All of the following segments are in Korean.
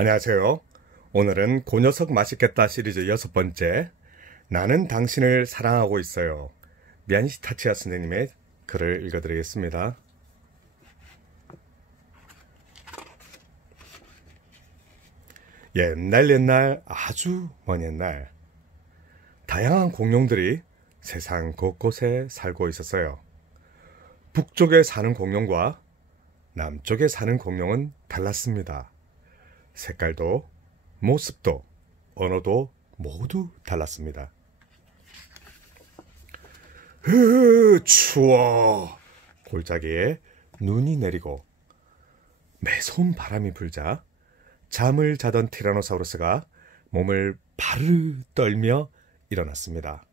안녕하세요. 오늘은 그 녀석 맛있겠다 시리즈 6번째 나는 당신을 사랑하고 있어요. 미야니시 타치야 선생님의 글을 읽어드리겠습니다. 옛날 아주 먼 옛날 다양한 공룡들이 세상 곳곳에 살고 있었어요. 북쪽에 사는 공룡과 남쪽에 사는 공룡은 달랐습니다. 색깔도 모습도 언어도 모두 달랐습니다. 추워. 골짜기에 눈이 내리고 매서운 바람이 불자 잠을 자던 티라노사우루스가 몸을 바르르 떨며 일어났습니다.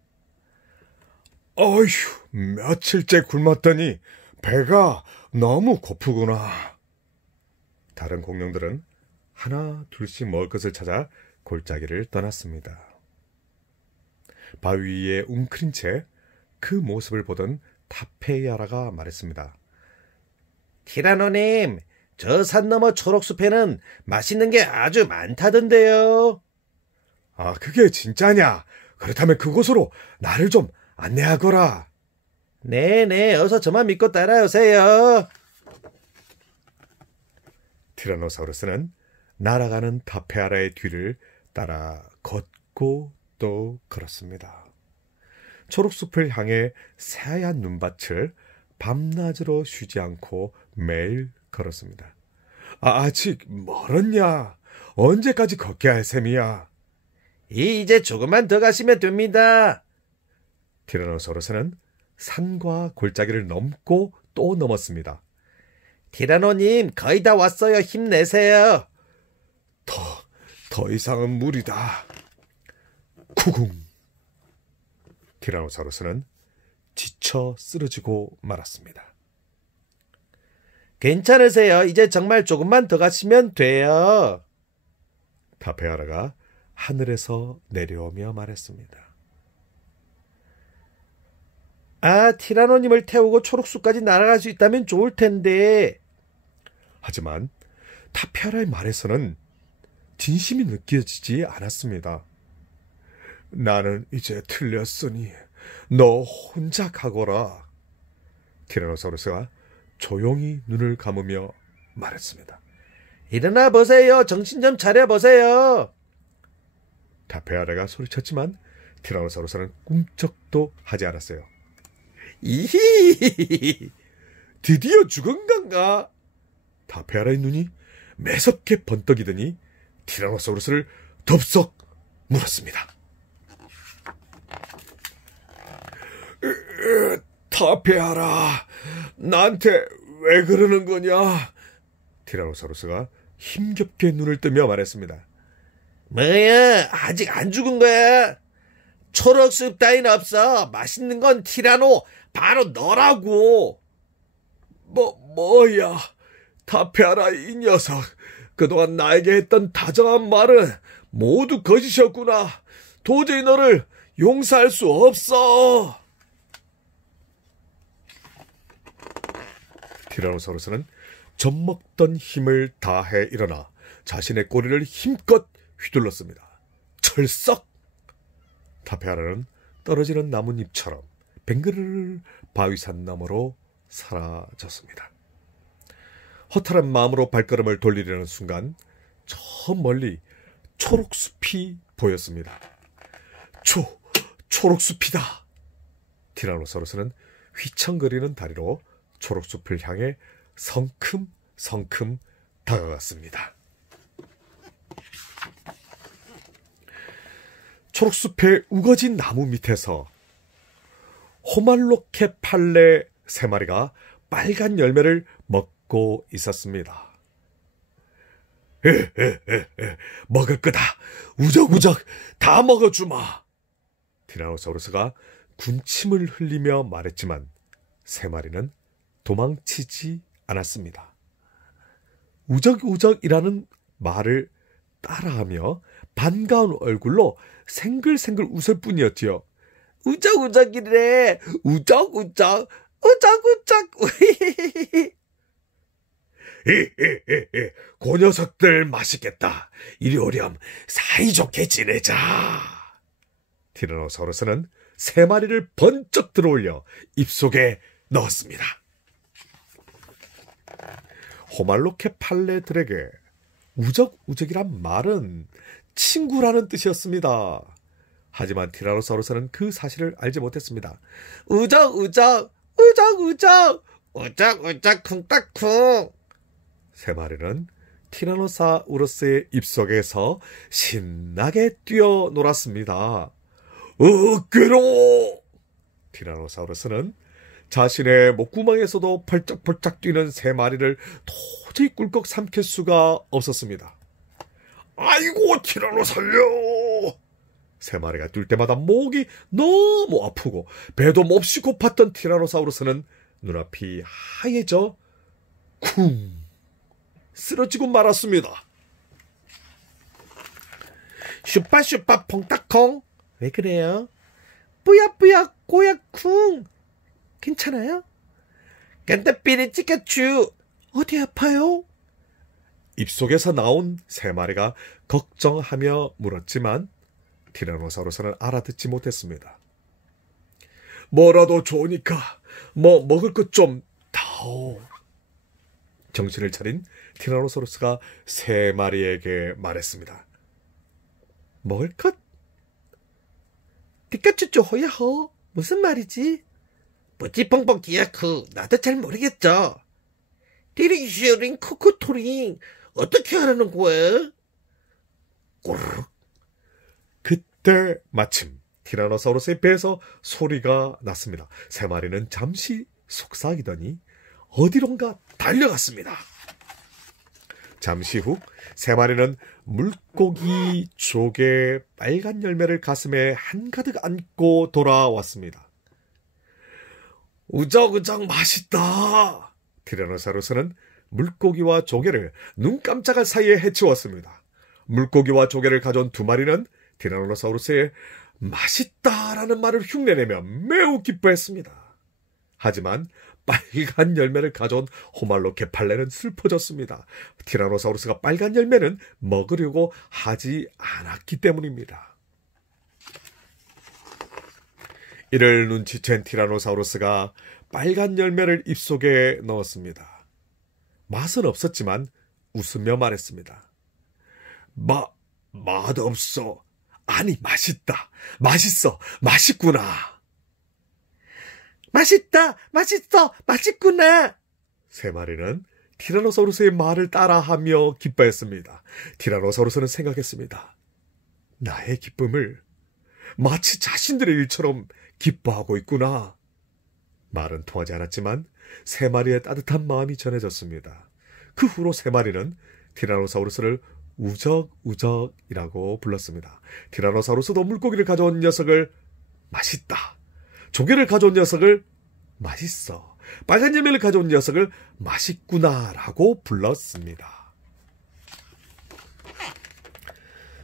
어휴, 며칠째 굶었더니 배가 너무 고프구나. 다른 공룡들은 하나 둘씩 먹을 것을 찾아 골짜기를 떠났습니다. 바위 위에 웅크린 채 그 모습을 보던 타페야라가 말했습니다. 티라노님, 저 산 너머 초록숲에는 맛있는 게 아주 많다던데요. 아, 그게 진짜냐? 그렇다면 그곳으로 나를 좀 안내하거라. 네네, 어서 저만 믿고 따라오세요. 티라노사우루스는 날아가는 타페아라의 뒤를 따라 걷고 또 걸었습니다. 초록숲을 향해 새하얀 눈밭을 밤낮으로 쉬지 않고 매일 걸었습니다. 아직 멀었냐? 언제까지 걷게 할 셈이야? 이제 조금만 더 가시면 됩니다. 티라노사우루스는 산과 골짜기를 넘고 또 넘었습니다. 티라노님, 거의 다 왔어요. 힘내세요. 더 이상은 무리다. 쿠궁. 티라노사우루스는 지쳐 쓰러지고 말았습니다. 괜찮으세요. 이제 정말 조금만 더 가시면 돼요. 타페아라가 하늘에서 내려오며 말했습니다. 아, 티라노님을 태우고 초록숲까지 날아갈 수 있다면 좋을 텐데. 하지만 타페아라의 말에서는 진심이 느껴지지 않았습니다. 나는 이제 틀렸으니 너 혼자 가거라. 티라노사우루스가 조용히 눈을 감으며 말했습니다. 일어나 보세요. 정신 좀 차려보세요. 타페아라가 소리쳤지만 티라노사우루스는 꿈쩍도 하지 않았어요. 이히, 드디어 죽은 건가? 타페아라의 눈이 매섭게 번뜩이더니 티라노사우루스를 덥석 물었습니다. 타페아라, 나한테 왜 그러는 거냐? 티라노사우루스가 힘겹게 눈을 뜨며 말했습니다. 뭐야, 아직 안 죽은 거야? 초록숲 따윈 없어. 맛있는 건 티라노, 바로 너라고. 뭐야? 타페아라, 이 녀석. 그동안 나에게 했던 다정한 말은 모두 거짓이었구나. 도저히 너를 용서할 수 없어. 티라노사우루스는 젖먹던 힘을 다해 일어나 자신의 꼬리를 힘껏 휘둘렀습니다. 철썩! 타페아라는 떨어지는 나뭇잎처럼 뱅그르르 바위산 너머로 사라졌습니다. 허탈한 마음으로 발걸음을 돌리려는 순간 저 멀리 초록숲이 보였습니다. 초록숲이다! 티라노사우루스는 휘청거리는 다리로 초록숲을 향해 성큼성큼 다가갔습니다. 초록숲의 우거진 나무 밑에서 호말로케팔레 3마리가 빨간 열매를 먹고 있었습니다. 먹을 거다. 우적우적 다 먹어주마. 티라노사우루스가 군침을 흘리며 말했지만 3마리는 도망치지 않았습니다. 우적우적이라는 말을 따라하며 반가운 얼굴로 생글생글 웃을 뿐이었지요. 우적우적이래. 우적우적. 우적우적. 그 녀석들 맛있겠다. 이리 오렴. 사이좋게 지내자. 티라노사우루스는 3마리를 번쩍 들어올려 입속에 넣었습니다. 호말로케팔레들에게 우적우적이란 말은 친구라는 뜻이었습니다. 하지만 티라노사우루스는 그 사실을 알지 못했습니다. 우적우적, 우적우적, 우적우적 쿵딱쿵. 3마리는 티라노사우루스의 입속에서 신나게 뛰어놀았습니다. 괴로워! 티라노사우루스는 자신의 목구멍에서도 펄쩍펄쩍 뛰는 3마리를 도저히 꿀꺽 삼킬 수가 없었습니다. 아이고, 티라노 살려! 3마리가 뛸 때마다 목이 너무 아프고 배도 몹시 고팠던 티라노사우루스는 눈앞이 하얘져 쿵 쓰러지고 말았습니다. 슈빠슈빠 퐁딱콩. 왜 그래요? 뿌야뿌야 꼬야쿵. 괜찮아요? 깐따삐리 찌까쭈. 어디 아파요? 입속에서 나온 3마리가 걱정하며 물었지만 티라노사우루스는 알아듣지 못했습니다. 뭐라도 좋으니까 먹을 것 좀 다오. 정신을 차린 티라노사우루스가 3마리에게 말했습니다. 먹을 것? 피카츄쭈 호야호. 무슨 말이지? 뿌찌펑펑 기야쿠. 나도 잘 모르겠죠. 디링슈링 코코토링. 어떻게 하라는 거야? 꼬르륵. 그때 마침 티라노사우루스의 배에서 소리가 났습니다. 3마리는 잠시 속삭이더니 어디론가 달려갔습니다. 잠시 후 3마리는 물고기 조개 빨간 열매를 가슴에 한가득 안고 돌아왔습니다. 우적우적 맛있다. 티라노사우루스는 물고기와 조개를 눈 깜짝할 사이에 해치웠습니다. 물고기와 조개를 가져온 2마리는 티라노사우루스의 맛있다라는 말을 흉내내며 매우 기뻐했습니다. 하지만 빨간 열매를 가져온 호말로케팔레는 슬퍼졌습니다. 티라노사우루스가 빨간 열매는 먹으려고 하지 않았기 때문입니다. 이를 눈치챈 티라노사우루스가 빨간 열매를 입속에 넣었습니다. 맛은 없었지만 웃으며 말했습니다. 맛없어. 아니, 맛있다. 맛있어. 맛있구나. 맛있다. 맛있어. 맛있구나. 3마리는 티라노사우루스의 말을 따라하며 기뻐했습니다. 티라노사우루스는 생각했습니다. 나의 기쁨을 마치 자신들의 일처럼 기뻐하고 있구나. 말은 통하지 않았지만 3마리의 따뜻한 마음이 전해졌습니다. 그 후로 3마리는 티라노사우루스를 우적우적이라고 불렀습니다. 티라노사우루스도 물고기를 가져온 녀석을 맛있다. 조개를 가져온 녀석을 맛있어. 빨간 열매를 가져온 녀석을 맛있구나라고 불렀습니다.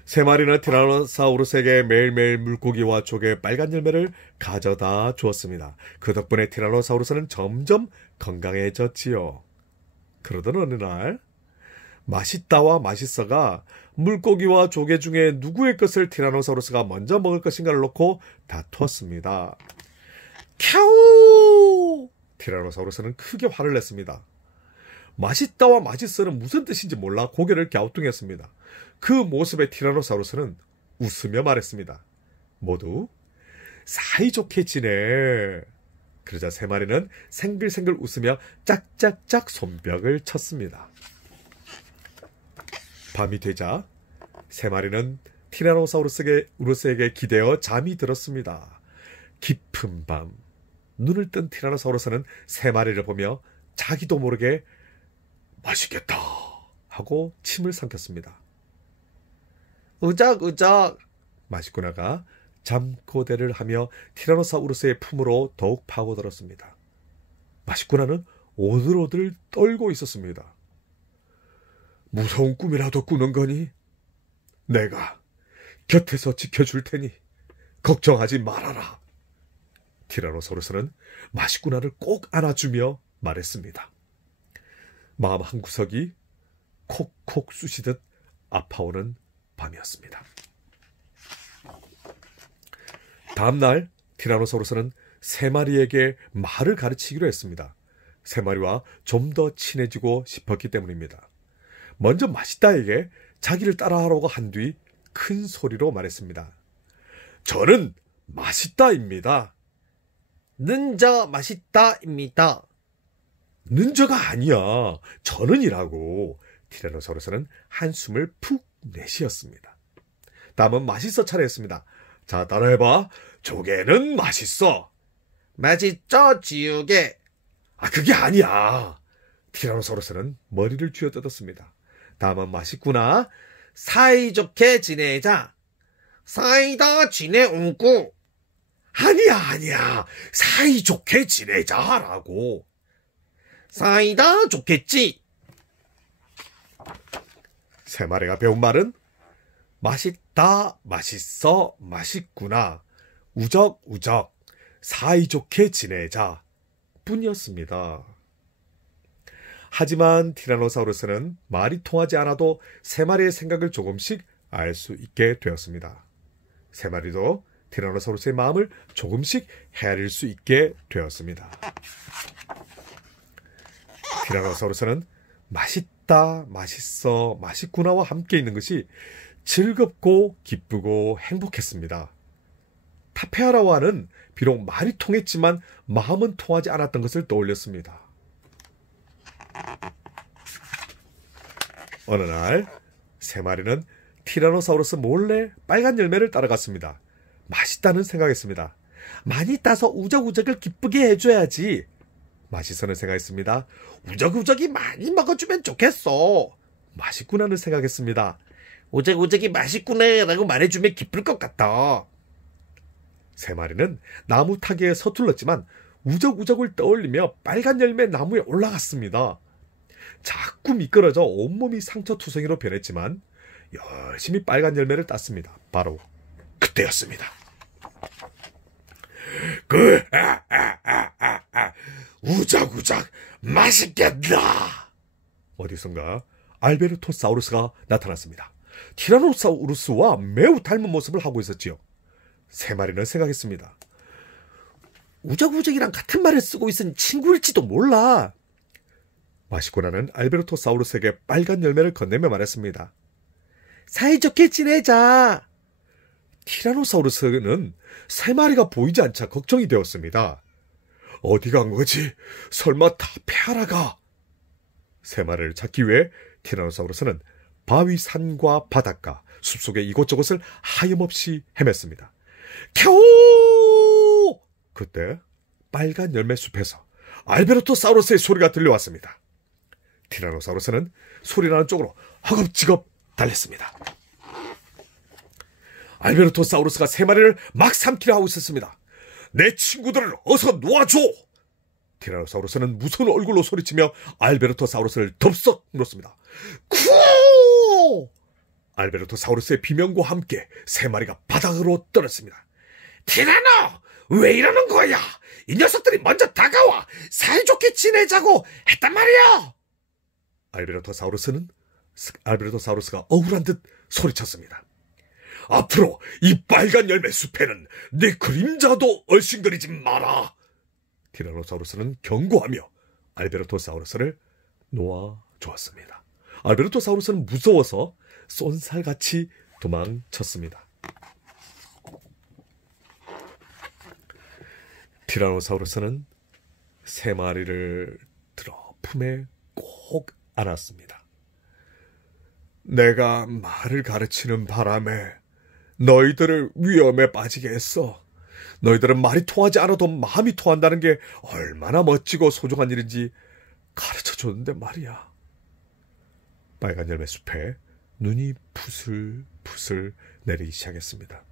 3마리는 티라노사우루스에게 매일매일 물고기와 조개 빨간 열매를 가져다 주었습니다. 그 덕분에 티라노사우루스는 점점 건강해졌지요. 그러던 어느 날 맛있다와 맛있어가 물고기와 조개 중에 누구의 것을 티라노사우루스가 먼저 먹을 것인가를 놓고 다투었습니다. 캬우! 티라노사우루스는 크게 화를 냈습니다. 맛있다와 맛있어는 무슨 뜻인지 몰라 고개를 갸우뚱했습니다. 그 모습에 티라노사우루스는 웃으며 말했습니다. 모두 사이좋게 지내. 그러자 3마리는 생글생글 웃으며 짝짝짝 손뼉을 쳤습니다. 밤이 되자 3마리는 티라노사우루스에게 기대어 잠이 들었습니다. 깊은 밤, 눈을 뜬 티라노사우루스는 3마리를 보며 자기도 모르게 맛있겠다 하고 침을 삼켰습니다. 우적우적. 맛있구나가 잠꼬대를 하며 티라노사우루스의 품으로 더욱 파고들었습니다. 맛있구나는 오들오들 떨고 있었습니다. 무서운 꿈이라도 꾸는 거니? 내가 곁에서 지켜줄 테니 걱정하지 말아라. 티라노사우루스는 맛있구나를 꼭 안아주며 말했습니다. 마음 한구석이 콕콕 쑤시듯 아파오는 밤이었습니다. 다음날 티라노사우루스는 세 마리에게 말을 가르치기로 했습니다. 세 마리와 좀 더 친해지고 싶었기 때문입니다. 먼저 맛있다에게 자기를 따라하라고 한 뒤 큰 소리로 말했습니다. 저는 맛있다입니다. 는저 맛있다입니다. 는저가 아니야. 저는이라고. 티라노사우루스는 한숨을 푹 내쉬었습니다. 다음은 맛있어 차례했습니다. 자, 따라해봐. 조개는 맛있어. 맛있죠, 지우개. 그게 아니야. 티라노사우루스는 머리를 쥐어뜯었습니다. 다음은 맛있구나. 사이좋게 지내자. 사이다 지내운구. 아니야. 사이좋게 지내자라고. 사이다 좋겠지. 세 마리가 배운 말은 맛있다, 맛있어, 맛있구나, 우적우적, 사이좋게 지내자 뿐이었습니다. 하지만 티라노사우루스는 말이 통하지 않아도 세 마리의 생각을 조금씩 알 수 있게 되었습니다. 세 마리도 티라노사우루스의 마음을 조금씩 헤아릴 수 있게 되었습니다. 티라노사우루스는 맛있다, 맛있어, 맛있구나와 함께 있는 것이 즐겁고 기쁘고 행복했습니다. 타페아라와는 비록 말이 통했지만 마음은 통하지 않았던 것을 떠올렸습니다. 어느 날 세 마리는 티라노사우루스 몰래 빨간 열매를 따라갔습니다. 맛있다는 생각했습니다. 많이 따서 우적우적을 기쁘게 해줘야지. 맛있어는 생각했습니다. 우적우적이 많이 먹어주면 좋겠어. 맛있구나는 생각했습니다. 우적우적이 맛있구나 라고 말해주면 기쁠 것 같다. 세 마리는 나무 타기에 서툴렀지만 우적우적을 떠올리며 빨간 열매 나무에 올라갔습니다. 자꾸 미끄러져 온몸이 상처투성이로 변했지만 열심히 빨간 열매를 땄습니다. 바로 그때였습니다. 우적우적 맛있겠다. 어디선가 알베르토사우루스가 나타났습니다. 티라노사우루스와 매우 닮은 모습을 하고 있었지요. 세 마리는 생각했습니다. 우적우적이랑 같은 말을 쓰고 있은 친구일지도 몰라. 맛있구나는 알베르토사우루스에게 빨간 열매를 건네며 말했습니다. 사이좋게 지내자. 티라노사우루스는 세 마리가 보이지 않자 걱정이 되었습니다. 어디 간 거지? 설마 타페아라가? 세 마리를 찾기 위해 티라노사우루스는 바위 산과 바닷가, 숲속의 이곳저곳을 하염없이 헤맸습니다. 캬오! 그때 빨간 열매 숲에서 알베르토사우루스의 소리가 들려왔습니다. 티라노사우루스는 소리나는 쪽으로 허겁지겁 달렸습니다. 알베르토사우루스가 세 마리를 막 삼키려 하고 있었습니다. 내 친구들을 어서 놓아줘! 티라노사우루스는 무서운 얼굴로 소리치며 알베르토사우루스를 덥석 물었습니다. 쿠! 알베르토사우루스의 비명과 함께 세 마리가 바닥으로 떨어졌습니다. 티라노! 왜 이러는 거야? 이 녀석들이 먼저 다가와 사이좋게 지내자고 했단 말이야! 알베르토사우루스가 억울한 듯 소리쳤습니다. 앞으로 이 빨간 열매 숲에는 내 그림자도 얼씬거리지 마라. 티라노사우루스는 경고하며 알베르토사우루스를 놓아주었습니다. 알베르토사우루스는 무서워서 쏜살같이 도망쳤습니다. 티라노사우루스는 세 마리를 들어 품에 꼭 안았습니다. 내가 말을 가르치는 바람에 너희들을 위험에 빠지게 했어. 너희들은 말이 통하지 않아도 마음이 통한다는 게 얼마나 멋지고 소중한 일인지 가르쳐줬는데 말이야. 빨간 열매 숲에 눈이 푸슬푸슬 내리기 시작했습니다.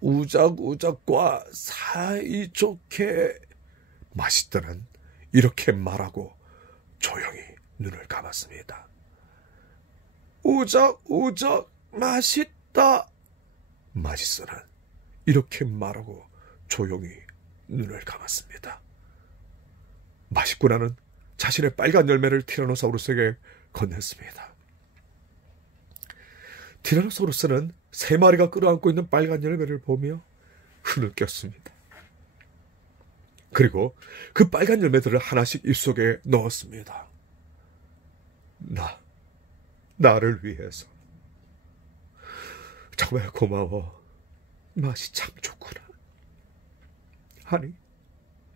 우적우적과 사이좋게 맛있다는 이렇게 말하고 조용히 눈을 감았습니다. 우적우적 맛있다. 맛있어는 이렇게 말하고 조용히 눈을 감았습니다. 맛있구나는 자신의 빨간 열매를 티라노사우루스에게 건넸습니다. 티라노사우루스는 3마리가 끌어안고 있는 빨간 열매를 보며 흐느꼈습니다. 그리고 그 빨간 열매들을 하나씩 입속에 넣었습니다. 나를 위해서. 정말 고마워. 맛이 참 좋구나. 아니,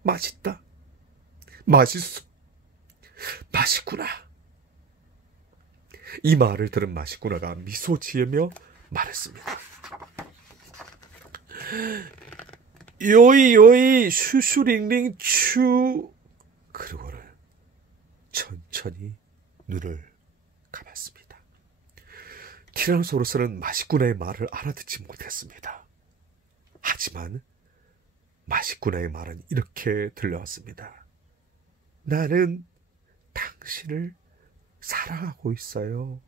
맛있다. 맛있어. 맛있구나. 이 말을 들은 맛있구나가 미소 지으며 말했습니다. 요이 요이 슈슈링링 추. 그리고는 천천히 눈을 감았습니다. 티라노사우루스는 맛있구나의 말을 알아듣지 못했습니다. 하지만 맛있구나의 말은 이렇게 들려왔습니다. 나는 당신을 사랑하고 있어요.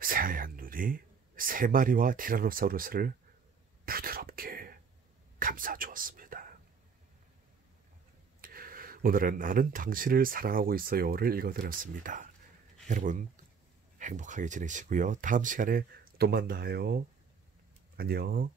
새하얀 눈이 3마리와 티라노사우루스를 부드럽게 감싸주었습니다. 오늘은 나는 당신을 사랑하고 있어요를 읽어드렸습니다. 여러분 행복하게 지내시고요. 다음 시간에 또 만나요. 안녕.